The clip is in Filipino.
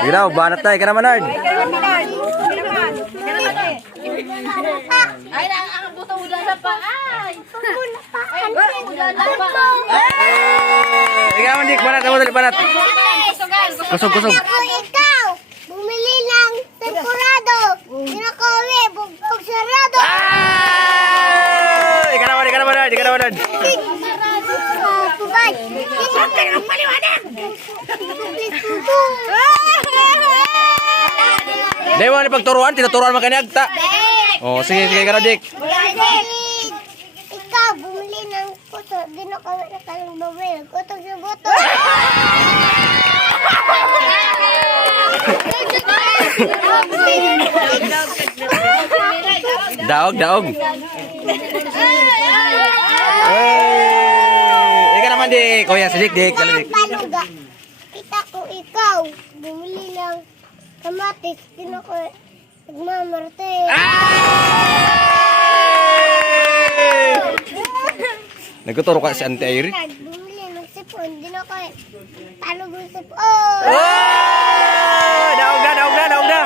Ginaw, banat tayo. Ka naman, Nard. Ay, ang buto ulan pa. Ay, ulan pa. Ikaw, Dik. Banat. Kamu dali, banat. Kusog. Ako ikaw, bumili ng tempurado. Pinakawi, bugtog sarado. Ikaw naman, Nard. Kubay. Siyempre ng paliwanag. Dewa ni pagturuan, tinuturuan man kanya agta. Oh, sige, ka Dik. Ikaw, bumili ng kuto. Di na kami nakalang bumili. Kutog sa buto. Daog. Ikaw naman, Dik. Oh, yan, si Dik. Kala, Dik. Panuga. Kita ko ikaw, bumili ng kamatis. Di na ko nagmamarte. Nagtuturo ka si Auntie Airy. Bumili ng sipon. Di na ko talog ng sipon. Oh! Daog na.